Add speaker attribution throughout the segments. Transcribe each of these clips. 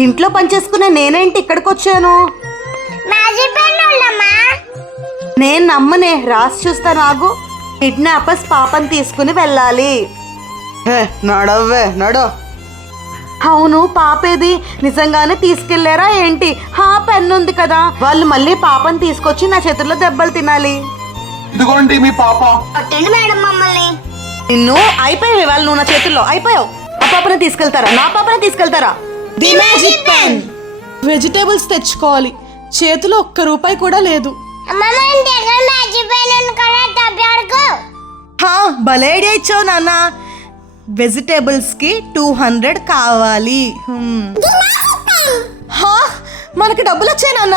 Speaker 1: ఇంట్లో పనిచేసుకునే నేనేంటి ఇక్కడికి వచ్చాను?
Speaker 2: మ్యాజిక్ పెన్ ఉండమ్మా
Speaker 1: నేను నమ్మనే. రాసి చూస్తా నాకు కిడ్నాపర్స్ పాపని తీసుకుని వెళ్ళాలి. నడవే నడు. అవును పాపేది. నిజంగానే తీసుకెళ్ళారా ఏంటి? హా పెన్ ఉంది కదా. వాళ్ళు మళ్ళీ పాపని తీసుకొచ్చి నా చేతుల్లో దెబ్బలు తినాలి.
Speaker 3: ఇదిగోండి మీ పాప.
Speaker 2: మేడం మమ్మల్ని.
Speaker 1: నిన్ను అయిపోయావు వాళ్ళు నువ్వు నా చేతుల్లో. అయిపోయావు. ఆ పాపని తీసుకెళ్తారా? నా పాపని తీసుకెళ్తారా? ది మ్యాజిక్ పెన్
Speaker 4: వెజిటేబుల్స్ తెచ్చుకోవాలి. చేతిలో ఒక్క రూపాయి కూడా లేదు.
Speaker 1: హా భలే ఐడియా ఇచ్చావు నాన్న. వెజిటేబుల్స్కి టూ హండ్రెడ్ కావాలి హ్మ్.
Speaker 4: హా మనకి డబ్బులు వచ్చాయి నాన్న.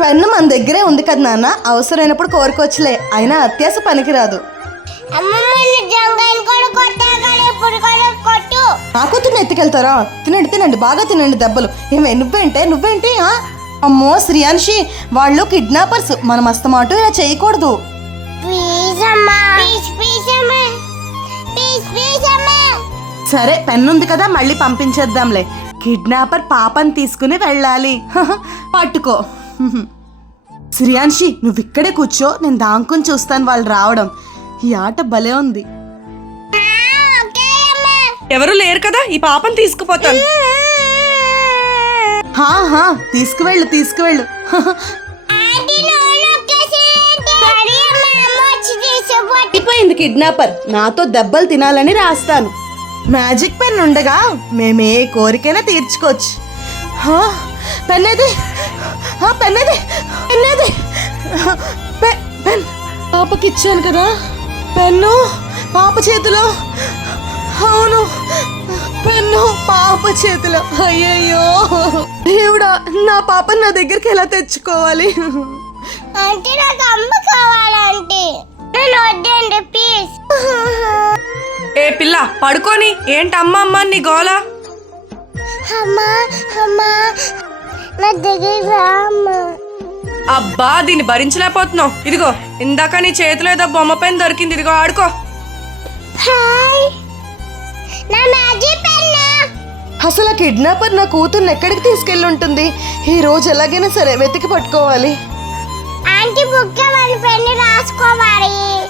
Speaker 1: పెన్ను మన దగ్గరే ఉంది కదా నాన్న. అవసరమైనప్పుడు కోరుకోవచ్చులే. అయినా అత్యాస పనికిరాదు.
Speaker 2: అమ్మ మన జంగని కూడా కొట్టా కదా ఇప్పుడు కూడా కొట్టు.
Speaker 1: నా కూతుర్ని ఎత్తుకెళ్తారా? తినండి తినండి బాగా తినండి దెబ్బలు. ఏమే నువ్వేంటే నువ్వేంటి? అమ్మో శ్రియాన్షి వాళ్ళు కిడ్నాపర్స్. మనం అస్తమాటు ఇలా చేయకూడదు. సరే పెన్ ఉంది కదా మళ్ళీ పంపించేద్దాంలే. కిడ్నాపర్ పాపని తీసుకుని వెళ్ళాలి. పట్టుకో. శ్రియాన్షి నువ్వు ఇక్కడే కూర్చో నేను దాంకుని చూస్తాను వాళ్ళు రావడం. ఈ ఆట భలే ఉంది.
Speaker 4: ఎవరు లేరు కదా? ఈ పాపని తీసుకుపోతాను.
Speaker 1: హా హా తీసుకువెళ్ళు తీసుకువెళ్ళు. అయిపోయింది కిడ్నాపర్. నాతో దెబ్బలు తినాలని రాస్తాను. మ్యాజిక్ పెన్ ఉండగా మేమే కోరికైనా తీర్చుకోవచ్చు. హా, పెన్ ఏది హా, పెన్ ఏది పెన్ ఏది పెన్.
Speaker 4: పాపకి ఇచ్చాను కదా.
Speaker 1: పెన్ను పాప చేతిలో. అవును పెన్ను పాప చేతిలో. అయ్యయ్యో. దేవుడా నా పాపని నా దగ్గరికి ఎలా తెచ్చుకోవాలి?
Speaker 2: ఆంటీ నాకు అమ్మ కావాలంటే. నేను వద్దండి ప్లీజ్.
Speaker 4: ఏ పిల్ల పడుకొని? ఏంటి అమ్మ అమ్మ నీ గోల?
Speaker 2: అమ్మా అమ్మా. నా దగ్గర అమ్మా.
Speaker 4: అబ్బా దీన్ని భరించలేకపోతున్నావు. ఇదిగో ఇందాక నీ చేతిలో ఏదో బొమ్మ పెన్ దొరికింది. ఇదిగో ఆడుకో.
Speaker 2: హాయ్. నా మ్యాజిక్ పెన్నా.
Speaker 1: అసలు ఆ కిడ్నాపర్ నా కూతుర్ని ఎక్కడికి తీసుకెళ్ళి ఉంటుంది? ఈ రోజు ఎలాగైనా సరే వెతికి పట్టుకోవాలి.
Speaker 2: ఆంటీ బుక్ వాళ్ళ పెన్ను రాసుకోవాలి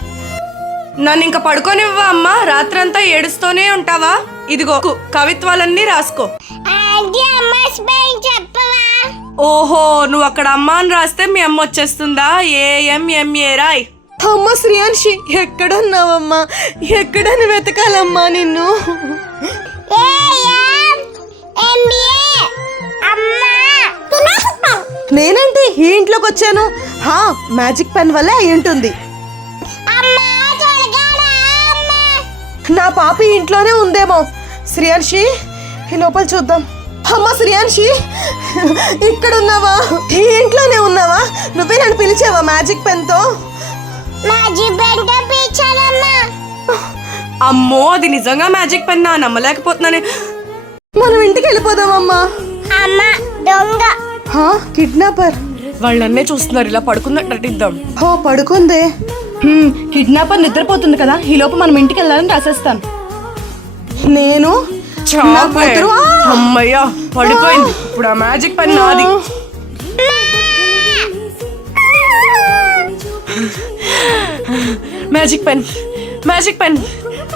Speaker 4: నన్ను ఇంకా పడుకోనివ్వా అమ్మా? రాత్రంతా ఏడుస్తూనే ఉంటావా? ఇదిగో కు- కవిత్వాలన్నీ రాసుకో.
Speaker 2: ఆంటీ అమ్మ స్పెయిన్ చెప్పవా?
Speaker 4: ఓహో నువ్వు అక్కడ అమ్మ అని రాస్తే మీ అమ్మ వచ్చేస్తుందా? A M.
Speaker 1: అమ్మ శ్రీయాన్షి ఎక్కడున్నావమ్మా? ఎక్కడని వెతకాలమ్మా నిన్ను? నేనంటే ఈ ఇంట్లోకి వచ్చాను. హా మ్యాజిక్ పెన్ వల్లే అయి ఉంటుంది. నా పాప ఈ ఇంట్లోనే ఉందేమో. శ్రీయాన్షి ఈ లోపల చూద్దాం. అమ్మ శ్రీయాన్షి ఇక్కడ ఉన్నావా? ఈ ఇంట్లోనే ఉన్నావా? నువ్వే నన్ను పిలిచావా మ్యాజిక్ పెన్తో?
Speaker 2: మ్యాజిక్ పెన్ తెప్పించానమ్మా
Speaker 4: అమ్మో అది నిజంగా మ్యాజిక్ పెన్ నా నమ్మలేకపోతున్నాను.
Speaker 1: మనం ఇంటికి వెళ్ళిపోదామమ్మా.
Speaker 2: అమ్మ దొంగ.
Speaker 1: హా కిడ్నాపర్.
Speaker 4: వాళ్ళన్నే చూస్తున్నారు ఇలా పడుకున్నట్టు నటిద్దాం.
Speaker 1: హో పడుకుందే. కిడ్నాపర్ నిద్రపోతుంది కదా ఈ లోపు మనం ఇంటికి వెళ్ళాలని రాసేస్తాను. నేను? ఆ!
Speaker 4: అమ్మయ్యా పడిపోయింది. ఇప్పుడు ఆ మ్యాజిక్ పెన్ నాది. Magic pen magic pen.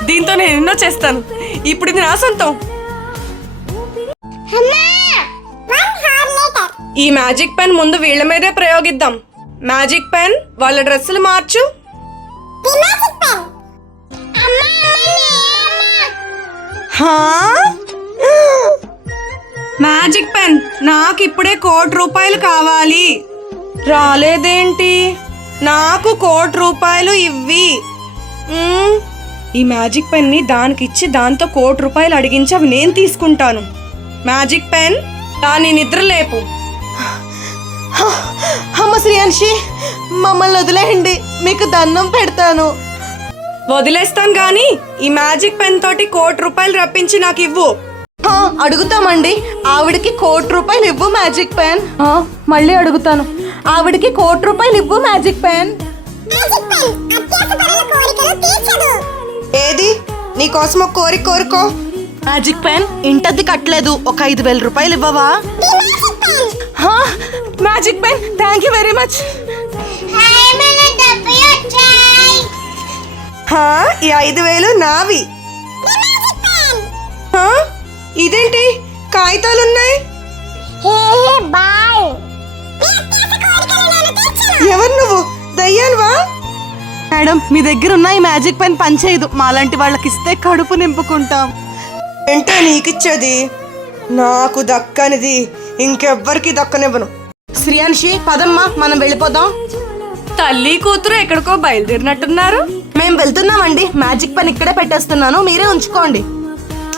Speaker 4: దీంతో నేను ఎన్నో చేస్తాను. ఇప్పుడు ఇది నా సొంతం. ఈ మ్యాజిక్ పెన్ ముందు వీళ్ళ మీదే ప్రయోగిద్దాం. మ్యాజిక్ పెన్ వాళ్ళ డ్రెస్సులు మార్చు.
Speaker 1: హా?
Speaker 4: Magic pen. నాకు ఇప్పుడే కోటి రూపాయలు కావాలి. రాలేదేంటి? నాకు కోటి రూపాయలు ఇవ్వి. ఈ మ్యాజిక్ పెన్ని దానికి ఇచ్చి దాంతో కోటి రూపాయలు అడిగించి అవి నేను తీసుకుంటాను. మ్యాజిక్ పెన్ దాని నిద్ర లేపు.
Speaker 1: అమ్మ శ్రీయాన్షి మమ్మల్ని వదిలేయండి. మీకు దండం పెడతాను.
Speaker 4: వదిలేస్తాను కానీ ఈ మ్యాజిక్ పెన్ తోటి కోటి రూపాయలు రప్పించి నాకు ఇవ్వు.
Speaker 1: అడుగుతామండి. ఆవిడకి కోటి రూపాయలు ఇవ్వు మ్యాజిక్ పెన్ హా, మళ్ళీ అడుగుతాను. ఆవిడకి కోటి రూపాయలు ఇవ్వు మ్యాజిక్ పెన్
Speaker 2: మ్యాజిక్ పెన్ అత్యాసపరుల కోరికలు తీర్చదు.
Speaker 1: ఏది? నీ
Speaker 4: నీకోసం ఒక కోరిక కోరుకో.
Speaker 1: మ్యాజిక్ పెన్ ఇంటద్ది కట్టలేదు. ఒక ఐదు వేల రూపాయలు ఇవ్వవా? Magic pen thank you very much
Speaker 4: ఈ ఐదు వేలు నావి. హా, ఇదేంటి? కాగితాలున్నాయి?
Speaker 2: Hey hey boy.
Speaker 4: ఎవరు నువ్వు? దయ్యాన్వా
Speaker 1: మేడం మీ దగ్గర ఉన్న ఈ మ్యాజిక్ పెన్ పనిచేయదు. మాలాంటి వాళ్ళకి ఇస్తే కడుపు నింపుకుంటాం.
Speaker 4: ఏంటో నీకిచ్చేది? నాకు దక్కనిది ఇంకెవ్వరికి దక్కనివ్వను.
Speaker 1: శ్రీయాన్షి పదమ్మా మనం వెళ్ళిపోదాం.
Speaker 4: తల్లి కూతురు ఎక్కడికో బయలుదేరినట్టున్నారు.
Speaker 1: మేము వెళ్తున్నామండి. మ్యాజిక్ పెన్ ఇక్కడే పెట్టేస్తున్నాను. మీరే ఉంచుకోండి.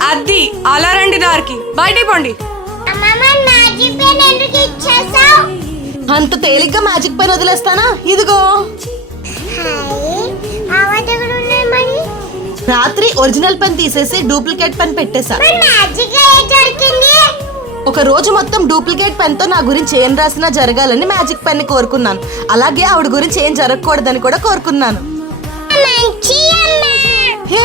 Speaker 4: అద్ది అలా రండి దారికి. బయటికి పోండి.
Speaker 1: అంత తేలిగ్గా మ్యాజిక్ పెన్ వదిలేస్తానా? ఇదిగో. రాత్రి ఒరిజినల్ పెన్ తీసేసి డూప్లికేట్ పెన్ పెట్టేశా. ఒక రోజు మొత్తం డూప్లికేట్ పెన్తో నా గురించి ఏం రాసినా జరగాలని మ్యాజిక్ పెన్ కోరుకున్నాను. అలాగే ఆవిడ గురించి ఏం జరగకూడదని కూడా కోరుకున్నాను.
Speaker 2: మంచి అమ్మ.
Speaker 1: హే